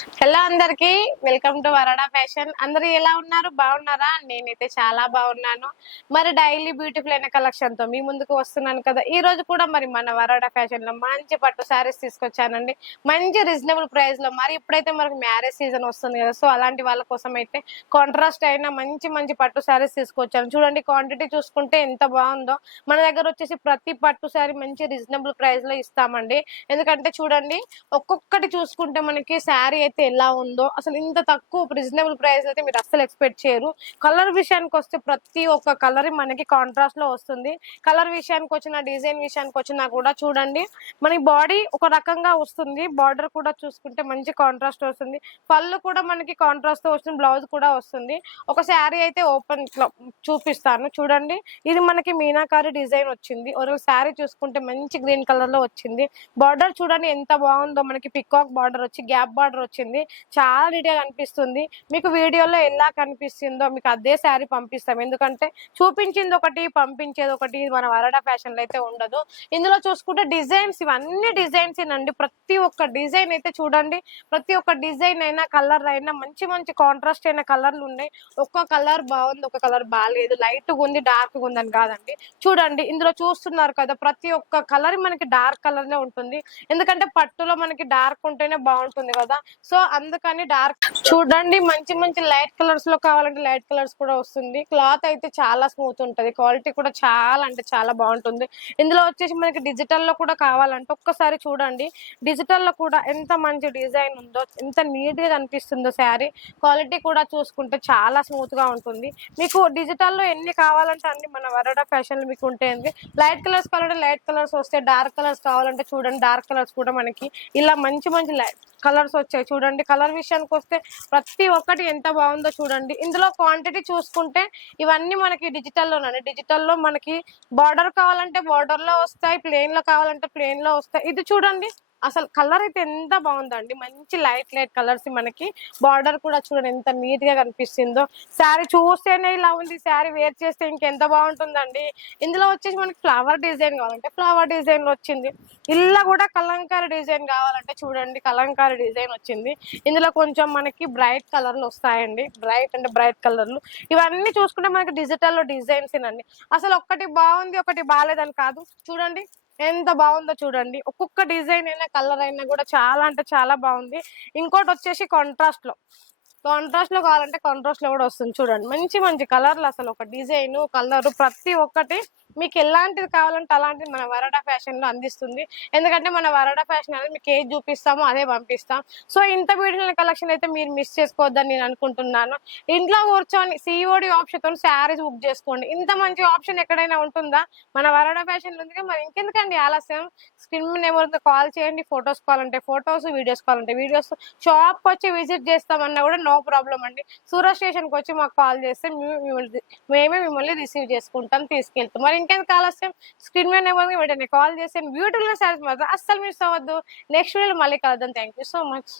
Hello అందరికి, welcome to వరడా fashion. అందరూ ఎలా ఉన్నారు? బాగున్నారా? నేనైతే చాలా బాగున్నాను. మరి డైలీ బ్యూటిఫుల్ అయిన కలెక్షన్ తో మీ ముందుకు వస్తున్నాను కదా. ఈ రోజు కూడా మరి మన వరడా ఫ్యాషన్ లో మంచి పట్టు శారీస్ తీసుకొచ్చానండి. మంచి రీజనబుల్ ప్రైస్ లో. మరి ఇప్పుడైతే మనకు మ్యారేజ్ సీజన్ వస్తుంది కదా, సో అలాంటి వాళ్ళ కోసం అయితే కాంట్రాస్ట్ అయిన మంచి మంచి పట్టు శారీస్ తీసుకొచ్చాను. చూడండి, క్వాంటిటీ చూసుకుంటే ఎంత బాగుందో. మన దగ్గర వచ్చేసి ప్రతి పట్టు శారీ మంచి రీజనబుల్ ప్రైస్ లో ఇస్తామండి. ఎందుకంటే చూడండి, ఒక్కొక్కటి చూసుకుంటే మనకి శారీ అయితే ఎలా ఉందో, అసలు ఇంత తక్కువ రీజనబుల్ ప్రైస్ అయితే మీరు అస్సలు ఎక్స్పెక్ట్ చేయరు. కలర్ విషయానికి వస్తే ప్రతి ఒక్క కలర్ మనకి కాంట్రాస్ట్ లో వస్తుంది. కలర్ విషయానికి వచ్చిన, డిజైన్ విషయానికి వచ్చినా కూడా చూడండి, మనకి బాడీ ఒక రకంగా వస్తుంది. బార్డర్ కూడా చూసుకుంటే మంచి కాంట్రాస్ట్ వస్తుంది. పళ్ళు కూడా మనకి కాంట్రాస్ట్ తో వస్తుంది. బ్లౌజ్ కూడా వస్తుంది. ఒక శారీ అయితే ఓపెన్ చూపిస్తాను చూడండి. ఇది మనకి మీనాకారి డిజైన్ వచ్చింది. ఒక శారీ చూసుకుంటే మంచి గ్రీన్ కలర్ లో వచ్చింది. బార్డర్ చూడండి ఎంత బాగుందో. మనకి పికాక్ బార్డర్ వచ్చి గ్యాప్ బార్డర్ వచ్చింది. చాలా నీట్ గా కనిపిస్తుంది. మీకు వీడియోలో ఎలా కనిపిస్తుందో మీకు అదే శారీ పంపిస్తాం. ఎందుకంటే చూపించింది ఒకటి, పంపించేది ఒకటి. మన వరడా ఫ్యాషన్ లో అయితే ఉండదు. ఇందులో చూసుకుంటే డిజైన్స్, ఇవన్నీ డిజైన్స్ అండి. ప్రతి ఒక్క డిజైన్ అయితే చూడండి. ప్రతి ఒక్క డిజైన్ అయినా, కలర్ అయినా మంచి మంచి కాంట్రాస్ట్ అయిన కలర్లు ఉన్నాయి. ఒక్క కలర్ బాగుంది, ఒక కలర్ బాగాలేదు, లైట్ గా ఉంది, డార్క్ గా ఉందని కాదండి. చూడండి, ఇందులో చూస్తున్నారు కదా, ప్రతి ఒక్క కలర్ మనకి డార్క్ కలర్ లో ఉంటుంది. ఎందుకంటే పట్టులో మనకి డార్క్ ఉంటేనే బాగుంటుంది కదా, సో అందుకని డార్క్. చూడండి, మంచి మంచి లైట్ కలర్స్ లో కావాలంటే లైట్ కలర్స్ కూడా వస్తుంది. క్లాత్ అయితే చాలా స్మూత్ ఉంటది. క్వాలిటీ కూడా చాలా అంటే చాలా బాగుంటుంది. ఇందులో వచ్చేసి మనకి డిజిటల్ లో కూడా కావాలంటే ఒక్కసారి చూడండి. డిజిటల్ లో కూడా ఎంత మంచి డిజైన్ ఉందో, ఎంత నీట్ గా కనిపిస్తుందో శారీ. క్వాలిటీ కూడా చూసుకుంటే చాలా స్మూత్ గా ఉంటుంది. మీకు డిజిటల్ లో ఎన్ని కావాలంటే అన్ని మన వరడా ఫ్యాషన్ మీకు ఉంటుంది. లైట్ కలర్స్ కావాలంటే లైట్ కలర్స్ వస్తాయి. డార్క్ కలర్స్ కావాలంటే చూడండి, డార్క్ కలర్స్ కూడా మనకి ఇలా మంచి మంచి లైట్ కలర్స్ వచ్చాయి. చూడండి, కలర్ విషయానికి వస్తే ప్రతి ఒక్కటి ఎంత బాగుందో చూడండి. ఇందులో క్వాంటిటీ చూసుకుంటే ఇవన్నీ మనకి డిజిటల్లోనండి. డిజిటల్లో మనకి బార్డర్ కావాలంటే బార్డర్ లో వస్తాయి, ప్లేన్ లో కావాలంటే ప్లేన్ లో వస్తాయి. ఇది చూడండి, అసలు కలర్ అయితే ఎంత బాగుందండి. మంచి లైట్ లైట్ కలర్స్ మనకి. బార్డర్ కూడా చూడండి ఎంత నీట్ గా కనిపిస్తుందో. శారీ చూస్తేనే ఇలా ఉంది, శారీ వేర్ చేస్తే ఇంకెంత బాగుంటుందండి. ఇందులో వచ్చేసి మనకి ఫ్లవర్ డిజైన్ కావాలంటే ఫ్లవర్ డిజైన్ వచ్చింది. ఇలా కూడా కలంకారీ డిజైన్ కావాలంటే చూడండి, కలంకారీ డిజైన్ వచ్చింది. ఇందులో కొంచెం మనకి బ్రైట్ కలర్లు వస్తాయండి. బ్రైట్ అంటే బ్రైట్ కలర్లు. ఇవన్నీ చూసుకుంటే మనకి డిజిటల్లో డిజైన్స్ అండి. అసలు ఒక్కటి బాగుంది, ఒకటి బాగాలేదని కాదు. చూడండి ఎంత బాగుందో చూడండి. ఒక్కొక్క డిజైన్ అయినా, కలర్ అయినా కూడా చాలా అంటే చాలా బాగుంది. ఇంకోటి వచ్చేసి కాంట్రాస్ట్ లో. కాంట్రాస్ట్ లో కావాలంటే కాంట్రాస్ట్ లో కూడా వస్తుంది. చూడండి, మంచి మంచి కలర్లు. అసలు ఒక డిజైన్, కలర్ ప్రతి ఒక్కటి మీకు ఎలాంటిది కావాలంటే అలాంటిది మన వరడా ఫ్యాషన్ లో అందిస్తుంది. ఎందుకంటే మన వరడా ఫ్యాషన్ అనేది మీకు ఏది చూపిస్తామో అదే పంపిస్తాం. సో ఇంత బ్యూటిఫుల్ కలెక్షన్ అయితే మీరు మిస్ చేసుకోవద్దని నేను అనుకుంటున్నాను. ఇంట్లో కూర్చొని సిఓడి ఆప్షన్ తో శారీస్ బుక్ చేసుకోండి. ఇంత మంచి ఆప్షన్ ఎక్కడైనా ఉంటుందా? మన వరడా ఫ్యాషన్ లో ఉంది. మరి ఇంకెందుకండి ఆలస్యం? స్క్రీన్ మీద ఎవరితో కాల్ చేయండి. ఫొటోస్ కావాలంటే ఫొటోస్, వీడియోస్ కావాలంటే వీడియోస్. షాప్ వచ్చి విజిట్ చేస్తామన్నా కూడా నో ప్రాబ్లం అండి. సూరత్ స్టేషన్ కి వచ్చి మాకు కాల్ చేస్తే మేమే మిమ్మల్ని రిసీవ్ చేసుకుంటాం, తీసుకెళ్తాం. మరి ఇంకెందుకు ఆలస్యం? స్క్రీన్ మీద ఎవరికి వెంటనే కాల్ చేస్తే బ్యూటిఫుల్ శారీస్ మాత్రం అస్సలు మిస్ అవ్వద్దు. నెక్స్ట్ వీడియో మళ్ళీ కలుద్దాం. Thank you so much.